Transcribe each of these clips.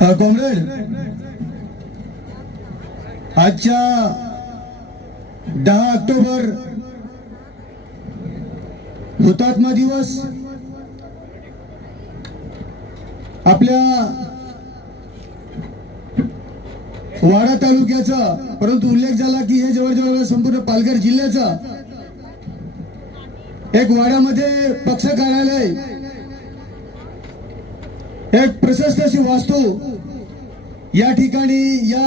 Comrade आजच्या दहा October हुतात्मा दिवस. आपल्या वाडा तालुक्याचा परंतु उल्लेख झाला की हे जवळजवळ संपूर्ण पालघर जिल्ह्याचा एक वाड्यामध्ये पक्ष कार्यालय एक प्रशस्त अशी वास्तू या ठिकाणी या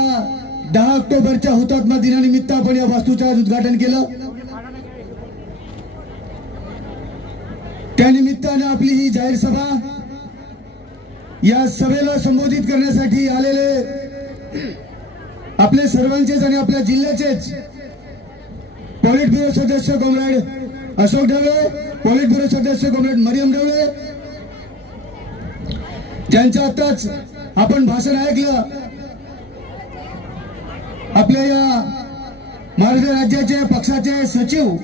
दहा ऑक्टोबरच्या हुतात्मा दिनानिमित्त आपण या वास्तूचं आज उद्घाटन केलं. त्यानिमित्तानं आपली ही जाहीर सभा या सभेला संबोधित करण्यासाठी आलेले आपले सर्वांचेच आणि आपल्या जिल्ह्याचेच पॉलिट ब्युरो सदस्य comrade Ashok Dhawale polit bureau सदस्य कॉम्रेड मरियम ढवळे त्यांच्या आताच आपण भाषण ऐकलं आपल्या या महाराष्ट्र राज्याचे पक्षाचे सचिव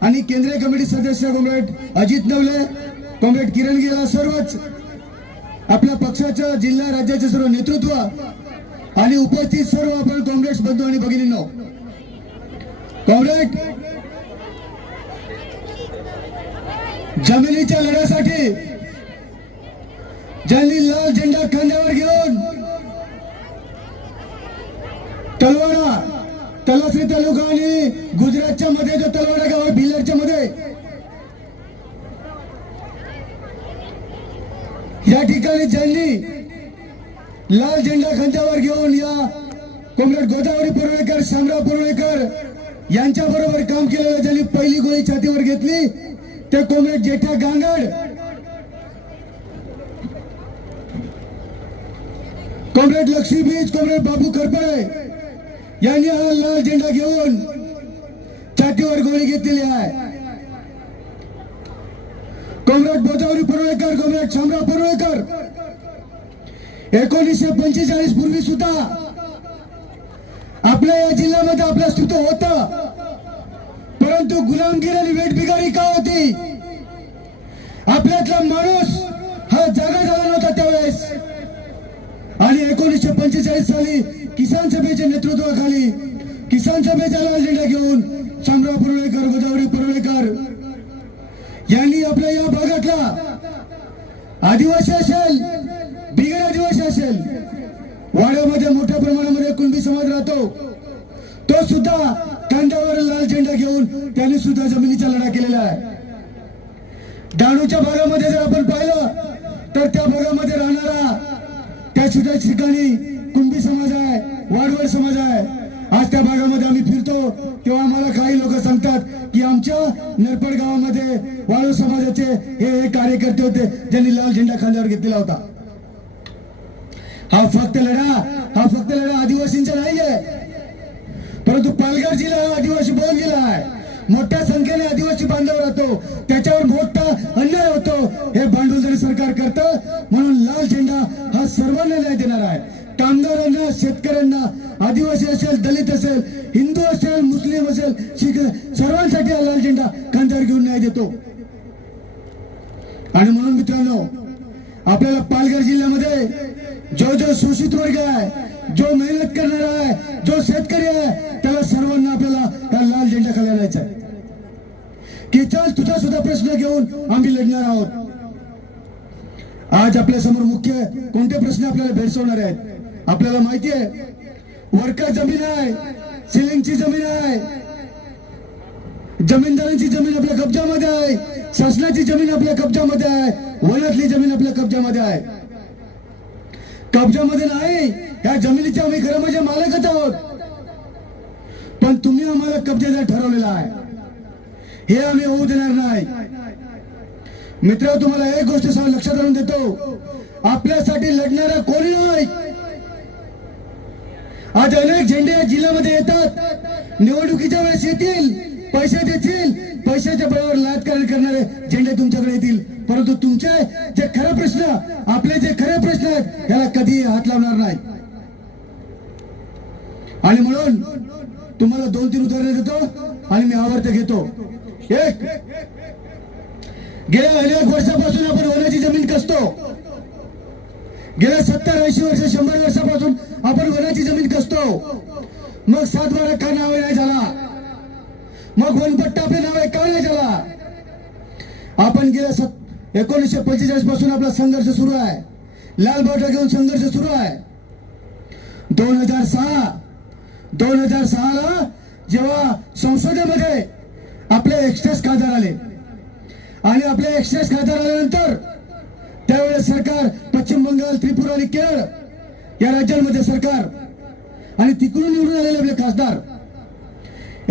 आणि केंद्रीय कमिटी सदस्य कॉम्रेड अजित नवले कॉम्रेड किरण गेला सर्वच आपल्या पक्षाचं जिल्हा राज्याचे सर्व नेतृत्व आणि उपस्थित सर्व आपण काँग्रेस बंधू आणि भगिनींनो. कॉम्रेड जमिनीच्या लढ्यासाठी ज्यांनी लाल झेंडा खांद्यावर घेऊन. तलवाडा तलासरी तालुका आणि गुजरातच्या मध्ये जो तलवाडा गाव आहे भिलारच्या मध्ये. या ठिकाणी ज्यांनी लाल झेंडा खांद्यावर घेऊन या कॉम्रेड गोदावरी पुरवेकर शामराव पुरवेकर यांच्या बरोबर काम केलेलं ज्यांनी पहिली गोळी छातीवर घेतली ते comrade Jetha Gangad comrade Lakshmi Beej comrade Babu करपळे यांनी हा लाल झेंडा घेऊन छातीवर गोळी घेतलेली आहे. कॉम्रेड गोदावरी परुळेकर कॉम्रेड शामराव परुळेकर एकोणीसशे पंचेचाळीस पूर्वी सुद्धा आपल्या या जिल्ह्यामध्ये आपलं अस्तित्व होत. परंतु गुलामगिरी आणि वेठबिगारी का होती? आपल्यातला माणूस हा जागा आणि एकोणीसशे पंचेचाळीस साली किसान सभेच्या नेतृत्वाखाली किसान सभेचा लाल झेंडा घेऊन शामराव पुरवळेकर गोदावरी पुरवळेकर यांनी आपल्या या भागातला आदिवासी असेल बिगर आदिवासी असेल वाड्यामध्ये मोठ्या प्रमाणामध्ये कुणबी समाज राहतो तो सुद्धा कांद्यावर लाल झेंडा घेऊन त्यांनी सुद्धा जमिनीचा लढा केलेला आहे. डाणूच्या भागामध्ये जर आपण पाहिलं तर त्या भागामध्ये राहणारा सुद्धा ठिकाणी कुंभी समाज आहे वाडवड समाज आहे. आज त्या भागामध्ये आम्ही फिरतो तेव्हा आम्हाला काही लोक सांगतात की आमच्या नरपड गावामध्ये वाळू समाजाचे हे हे कार्यकर्ते होते ज्यांनी लाल झेंडा खांद्यावर घेतलेला होता. हा फक्त लढा हा फक्त लढा आदिवासींचा नाही आहे परंतु पालघर जिल्हा हा आदिवासी बहुल जिल्हा आहे. मोठ्या संख्येने आदिवासी बांधव राहतो. त्याच्यावर मोठा अन्याय होतो. हे भांडवलदारी सरकार करतं म्हणून लाल झेंडा हा सर्वांना न्याय देणार आहे. कामगारांना शेतकऱ्यांना आदिवासी असेल दलित असेल हिंदू असेल मुस्लिम असेल शिख सर्वांसाठी हा लाल झेंडा खांद्यावर घेऊन न्याय देतो. आणि म्हणून मित्रांनो आपल्याला पालघर जिल्ह्यामध्ये जो जो शोषित वर्ग आहे जो मेहनत करणारा आहे जो शेतकरी आहे त्याला सर्वांना आपल्याला त्या लाल झेंडा खाली आणायचा आहे. की चल तुझा सुद्धा प्रश्न घेऊन आम्ही लढणार आहोत. आज आपल्यासमोर मुख्य कोणते प्रश्न आपल्याला भेडसवणार आहेत? आपल्याला माहिती आहे वर्का जमीन आहे सिलिंगची जमीन आहे जमीनदारांची जमीन आपल्या कब्जामध्ये आहे शासनाची जमीन आपल्या कब्जामध्ये आहे वनातली जमीन आपल्या कब्जामध्ये आहे. कब्जामध्ये नाही या जमिनीच्या आम्ही घरामध्ये म्हणजे मालकच आहोत. पण तुम्ही आम्हाला कब्जेदार ठरवलेला आहे. हे आम्ही होऊ देणार नाही. मित्र तुम्हाला एक गोष्ट लक्षात आणून देतो. आपल्यासाठी लढणारा कोणी नाही आज अनेक झेंडे या जिल्ह्यामध्ये येतात. निवडणुकीच्या वेळेस येतील पैसे देतील. पैशाच्या बळावर राजकारण करणारे झेंडे तुमच्याकडे येतील. परंतु तुमचे जे खरे प्रश्न आपले जे खरे प्रश्न आहेत याला कधी हात लावणार नाही. आणि म्हणून तुम्हाला दोन तीन उदाहरणं देतो आणि मी आवर्त घेतो. एक. गेल्या अनेक वर्षापासून आपण वनाची जमीन कसतो? गेल्या सत्तर ऐंशी वर्ष शंभर वर्षापासून आपण वनाची जमीन कसतो? मग सातबारा का नावे नाही झाला मग वनपट्टा आपले नावे का नाही झाला आपण गेल्या सत एकोणीसशे पंचेचाळीसपासून आपला संघर्ष सुरू आहे. लाल बावटा घेऊन संघर्ष सुरू आहे. दोन हजार सहा दोन हजार सहा ला जेव्हा संसदेमध्ये आपले एक्सप्रेस खासदार आले. आणि आपले एक्सप्रेस खासदार आल्यानंतर त्यावेळेस सरकार पश्चिम बंगाल त्रिपुरा आणि केरळ या राज्यांमध्ये सरकार आणि तिकडून निवडून आलेले आपले खासदार.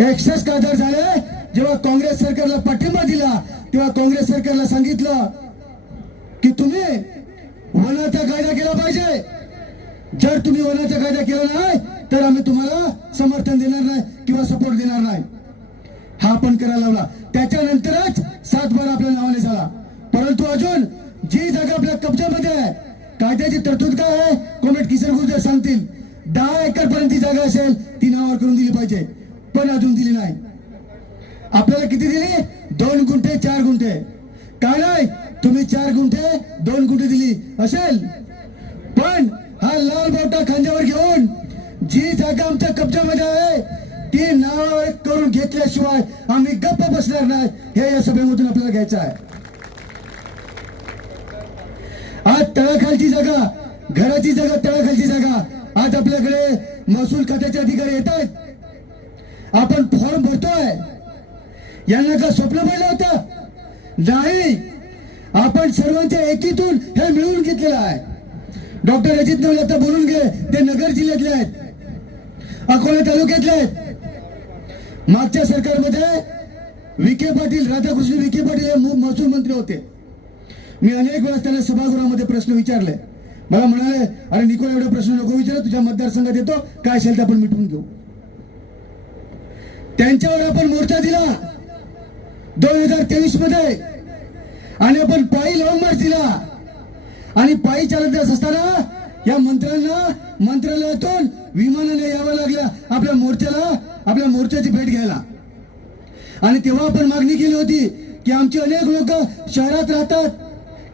एक्स्ट्रेस खासदार झाले जेव्हा काँग्रेस सरकारला पाठिंबा दिला तेव्हा काँग्रेस सरकारला सांगितलं की तुम्ही वनाचा कायदा केला पाहिजे. जर तुम्ही वनाचा कायदा केला नाही तर आम्ही तुम्हाला समर्थन देणार नाही किंवा सपोर्ट देणार नाही. आपण करायला लावला. त्याच्यानंतरच सातबारा आपल्या नावाने झाला. परंतु अजून जी जागा आपल्या कब्जामध्ये आहे कायद्याची तरतूद काय आहे कोमेट किसन गुजर सांगतील दहा एकर पर्यंत जागा असेल ती नावावर करून दिली पाहिजे. पण अजून दिली नाही. आपल्याला किती दिली? दोन गुंठे चार गुंठे. काय नाही? तुम्ही चार गुंठे दोन गुंठे दिली असेल. पण हा लाल बोटा खांद्यावर घेऊन जी जागा आमच्या कब्जामध्ये आहे ती नावावर करून घेतल्याशिवाय आम्ही गप्प बसणार नाही. हे या सभेमधून आपल्याला घ्यायचं आहे. आज तळाखालची जागा घराची जागा तळाखालची जागा. आज आपल्याकडे महसूल खात्याचे अधिकारी येत आहेत. आपण फॉर्म भरतोय. यांना का स्वप्न पडलं होतं? नाही. आपण सर्वांच्या एकीतून हे मिळवून घेतलेलं आहे. डॉक्टर अजित नवले आता बोलून गे ते नगर जिल्ह्यातले आहेत. अकोला तालुक्यातले आहेत. मागच्या सरकारमध्ये विखे पाटील राधाकृष्ण विखे पाटील हे महसूल मंत्री होते. मी अनेक वेळा त्यांना सभागृहामध्ये प्रश्न विचारले. मला म्हणाले अरे निकोल एवढे प्रश्न नको विचार तुझ्या मतदारसंघात येतो काय असेल ते आपण मिटवून घेऊ. त्यांच्यावर आपण मोर्चा दिला. दोन हजार तेवीसमध्ये आणि आपण पायी लॉंग मार्च दिला. आणि पायी चालत जात असताना या मंत्र्यांना मंत्रालयातून विमानाने यावं लागलं. आपल्या मोर्चाला आपल्या मोर्चाची भेट घ्यायला. आणि तेव्हा आपण मागणी केली होती की आमची अनेक लोक शहरात राहतात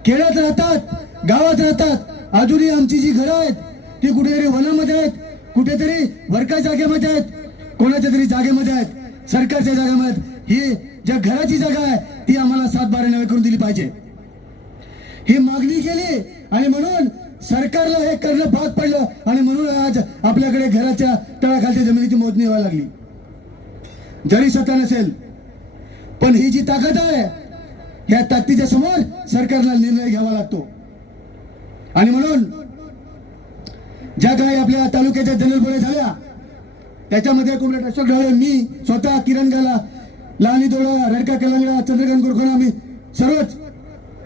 खेड्यात राहतात गावात राहतात. अजूनही आमची जी घरं आहेत ती कुठेतरी वनामध्ये आहेत कुठेतरी वरका जागेमध्ये आहेत. कोणाच्या तरी जागेमध्ये आहेत सरकारच्या जागेमध्ये ही ज्या घराची जागा आहे ती आम्हाला सात बारा करून दिली पाहिजे. ही मागणी केली आणि म्हणून सरकारला हे करणं भाग पडलं आणि म्हणून आज आपल्याकडे घराच्या तळाखालच्या जमिनीची मोजणी व्हायला लागली. जरी सत्ता नसेल पण ही जी ताकद आहे या ताकदीच्या समोर सरकारला निर्णय घ्यावा लागतो. आणि म्हणून ज्या काही आपल्या तालुक्याच्या जनरल झाल्या त्याच्यामध्ये कुमरेट अशोक ढाळे मी स्वतः किरण गाला लहानी दोडा रडका कलांगडा चंद्रकांत गोरखोना आम्ही सर्वच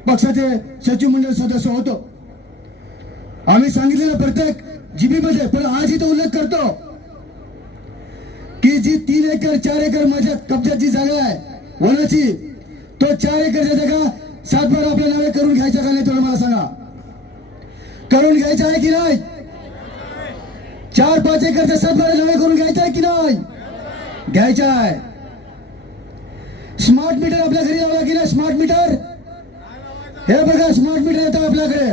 पक्षाचे सचिव मंडळ सदस्य होतो. आम्ही सांगितलेलं प्रत्येक जीबीमध्ये पण आज इथं उल्लेख करतो की जी तीन एकर चार एकर माझ्या कब्जाची जागा आहे. वनाची. तो चार एकरच्या जागा सातबार आपल्या नावे करून घ्यायचा का नाही थोडं मला सांगा. करून घ्यायचा आहे की नाही? चार पाच एकरच्या सातबारा नावे करून घ्यायचा आहे की नाही? घ्यायचा आहे. स्मार्ट मीटर आपल्या घरी लावला की नाही स्मार्ट मीटर हे बघा स्मार्ट मीटर येतं आपल्याकडे.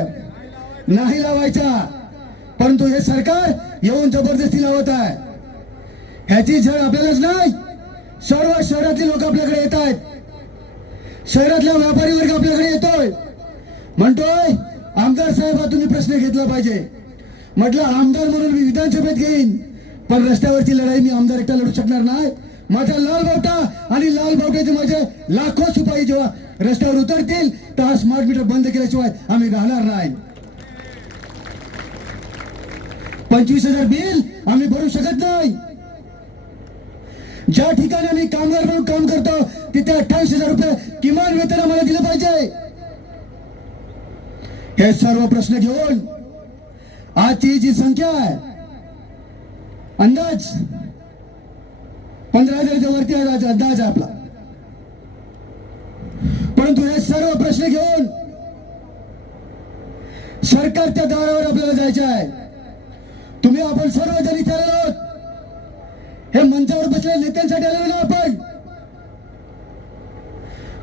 नाही लावायचा. परंतु हे सरकार येऊन जबरदस्ती लावत आहे. ह्याची झळ आपल्यालाच नाही. सर्व शहरातले लोक आपल्याकडे येत आहेत. शहरातला व्यापारी वर्ग आपल्याकडे येतोय. म्हणतोय आमदार साहेब हा तुम्ही प्रश्न घेतला पाहिजे. म्हटलं आमदार म्हणून मी विधानसभेत घेईन. पण रस्त्यावरची लढाई मी आमदार एकटा लढू शकणार नाही. माझा लाल बावटा आणि लाल बावट्याचे माझे लाखो सिपाही जेव्हा रस्त्यावर उतरतील तर हा स्मार्ट मीटर बंद केल्याशिवाय आम्ही राहणार नाही. पंचवीस हजार बिल आम्ही भरू शकत नाही. ज्या ठिकाणी आम्ही कामगार म्हणून काम करतो तिथे अठ्ठावीस हजार रुपये किमान वेतन आम्हाला दिलं पाहिजे. हे सर्व प्रश्न घेऊन आजची जी संख्या आहे अंदाज पंधरा हजाराच्या वरती अंदाज आहे आपला. परंतु हे सर्व प्रश्न घेऊन सरकारच्या दारावर आपल्याला जायचे आहे. तुम्ही आपण सर्वजण इथे आहोत. हे मंचावर बसलेल्या नेत्यांसाठी आलेलो ना आपण.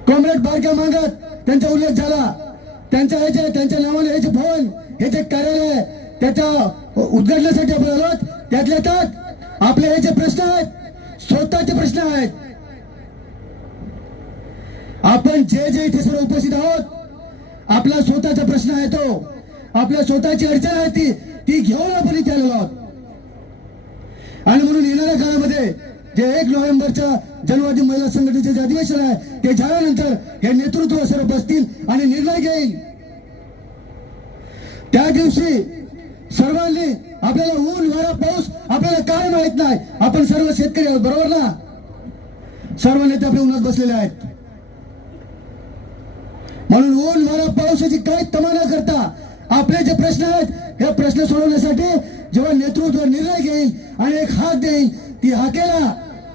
कॉम्रेड बारक्या मागत त्यांचा उल्लेख झाला. त्यांच्या ह्याचे त्यांच्या नावाने ह्याचे भवन हे जे कार्यालय त्याच्या उद्घाटनासाठी आपण आलो त्यातल्या त्यात आपले हे जे प्रश्न आहेत स्वतःचे प्रश्न आहेत. आपण जे जे इथे सर्व उपस्थित आहोत आपला स्वतःचा प्रश्न आहे तो. आपल्या स्वतःची अडचण आहे ती ती घेऊन आपण इथे आलेलो आहोत. आणि म्हणून येणाऱ्या काळामध्ये जे एक नोव्हेंबरच्या जनवादी महिला संघटनेचे जे अधिवेशन आहे ते झाल्यानंतर हे नेतृत्व सर्व बसतील आणि निर्णय घेईल. त्या दिवशी सर्वांनी आपल्याला ऊन वारा पाऊस आपल्याला काय माहीत नाही. आपण सर्व शेतकरी आहोत बरोबर ना? सर्व नेते आपल्या उन्हात बसलेले आहेत. म्हणून ऊन वारा पावसाची काही तमा न करता? आपले जे प्रश्न आहेत हे प्रश्न सोडवण्यासाठी जेव्हा नेतृत्व निर्णय घेईल आणि एक हाक देईल ती हाकेला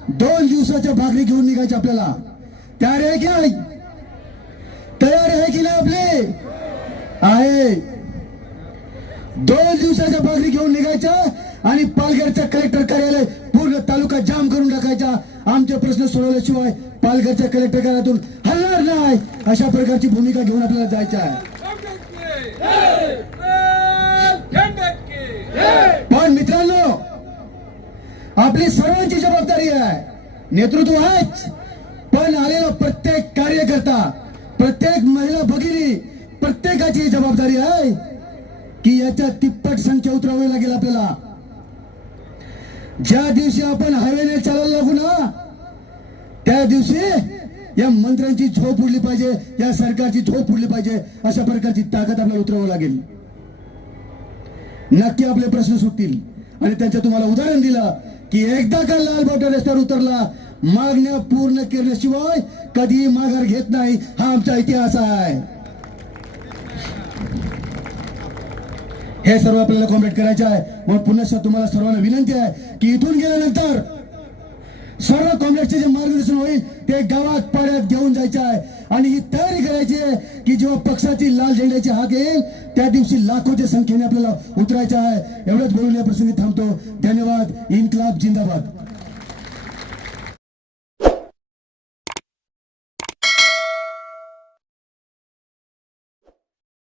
दोन दिवसाच्या भाकरी घेऊन निघायची आपल्याला. तयार आहे की नाही? तयार आहे की नाही आपली? आहे. दोन दिवसाच्या भाकरी घेऊन निघायचं आणि पालघरचं कलेक्टर कार्यालय पूर्ण तालुका जाम करून टाकायचा. आमचे प्रश्न सोडवल्याशिवाय पालघरच्या कलेक्टर कार्यालयातून हलणार नाही. अशा प्रकारची भूमिका घेऊन आपल्याला जायचं आहे. पण मित्रांनो आपली सर्वांची जबाबदारी आहे. नेतृत्व आहेच पण आलेला प्रत्येक कार्यकर्ता प्रत्येक महिला भगिनी प्रत्येकाची जबाबदारी आहे की याच्या तिप्पट संख्या उतरावी लागेल आपल्याला. ज्या दिवशी आपण हायवेने चालायला लागू ना त्या दिवशी या मंत्र्यांची झोप उडली पाहिजे या सरकारची झोप उडली पाहिजे अशा प्रकारची ताकद आपल्याला उतरावी लागेल. नक्की आपले प्रश्न सुटतील. आणि त्यांचं तुम्हाला उदाहरण दिलं की एकदा का लाल बावटा रस्त्यावर उतरला मागण्या पूर्ण केल्याशिवाय कधी माघार घेत नाही. हा आमचा इतिहास आहे. हे सर्व आपल्याला कॉम्प्लीट करायचे आहे. म्हणून पुन्हा तुम्हाला सर्वांना विनंती आहे की इथून गेल्यानंतर सर्व कॉम्प्लेक्सचे जे मार्गदर्शन होईल ते गावात पाड्यात घेऊन जायचे आहे. आणि ही तयारी करायची आहे की जेव्हा पक्षाची लाल झेंड्याची हाक येईल त्या दिवशी लाखोच्या संख्येने आपल्याला उतरायचं आहे. एवढंच बोलून या प्रसंगी थांबतो. धन्यवाद. इन्कलाब जिंदाबाद.